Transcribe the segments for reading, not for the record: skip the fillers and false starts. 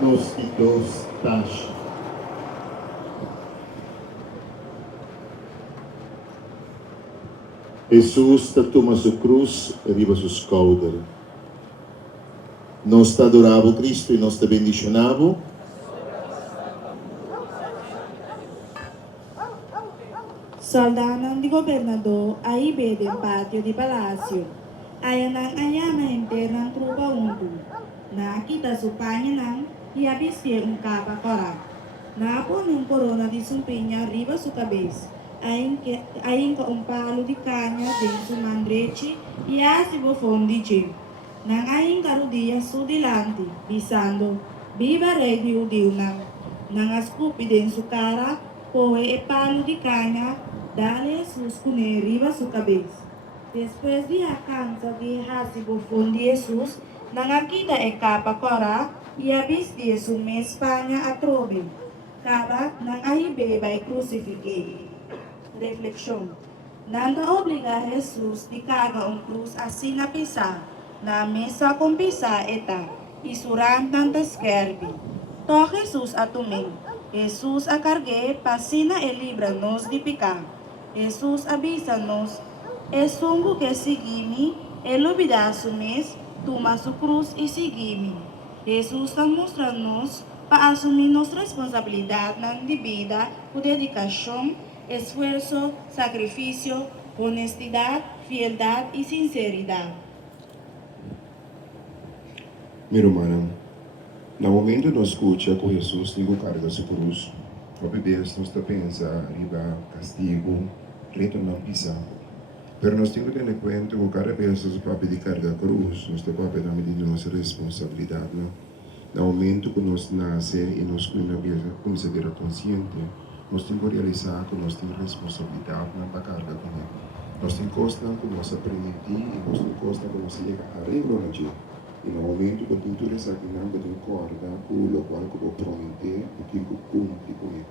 nos idos taxa. Jesus toma sua cruz e riba su scaudere. Nós adoramos Cristo e nós te bendicionamos. Soldados di gobernador aí bebe em pátio de palácio. Ayan ang ayama ng trupa unto. Nakita supanya ng iabisye un capa corak. Napon yung corona di sumpinya riba su cabeça. Ayin ka un palo di kanya din su mandreci e asi bofon di gem. Nang ayin karudia su dilante, bisando, viva rei di udiu nang ascupi din su cara, poe e palo di kanya, dale Jesus com riba su cabeça. Depois de alcança de hasibo fundo de Jesus, nangakita e capa cora, e a bis de Jesus me Espanha a trobe. Capa nang ahibe by crucifique. Reflexão. Nanda obriga Jesus de carga cruz assim na pisar, na mesa com pisar eta, e surang tanta esquerbe. To Jesus atumeng. Jesus a cargue, pasina e libra-nos de picar. Jesus avisa-nos, é sungo que segui-me, e lubidaço mes, toma sua cruz e segui-me. Jesus está mostrando-nos para assumir nossa responsabilidade na vida, com dedicação, esforço, sacrifício, honestidade, fieldade e sinceridade. Meu irmão, no momento nós escuta com Jesus, digo carga sua cruz, o bebê nós pensa, riba, castigo, reto não pisar. Pero nós temos que ter em conta que cada vez que nós de carga a cruz, nós temos que ter nossa responsabilidade. No momento que nós nasce e nós considera consciente, nós temos que realizar que nós temos responsabilidade na carga com ele. Nós temos costa que nós aprendemos e nós temos costa que nós chega a arreglo na gente. E no momento que tudo isso aqui não vai concorda com o qual que eu prometi, o que eu cumpri com ele.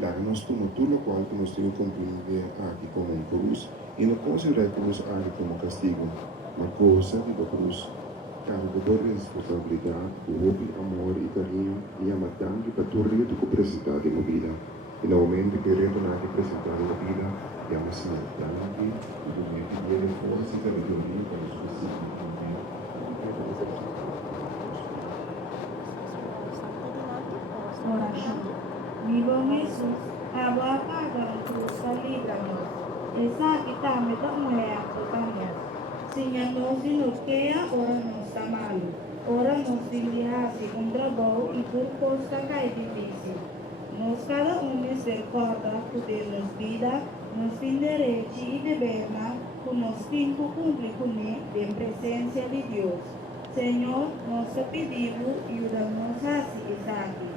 Lá nós tomamos tudo o qual que nós temos que cumprir aqui como um cruz e não considerar a cruz aqui como castigo, mas coisa que a cruz carga por responsabilidade, por amor e carinho e amatando para tudo que tu precisar de uma vida. E no momento que retornar a precisar de uma vida, e a nossa cidade, o momento que ele força e sabedoria para os possíveis. Oração. Vivo Jesus, aba paga ang cruz sa liganos. Esa kita medok maya totalnya. Sinya nos dinukea ora nos tamalo. Ora nos dilihasi kung trabaho e por costa kay difícil. Nos cada se recorda poder nos vida, nos fin derecho y deberna, con nos fin cumplir con él en presencia de Dios. Señor, nos pedimos y ayúdanos así y así.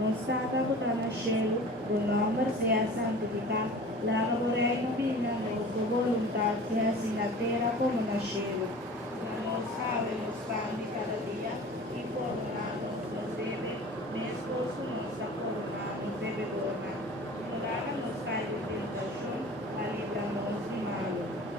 Nos saca con el cielo, tu nombre sea santificado, la reino venga, tu voluntad sea así en la tierra como en el cielo. Nos sabe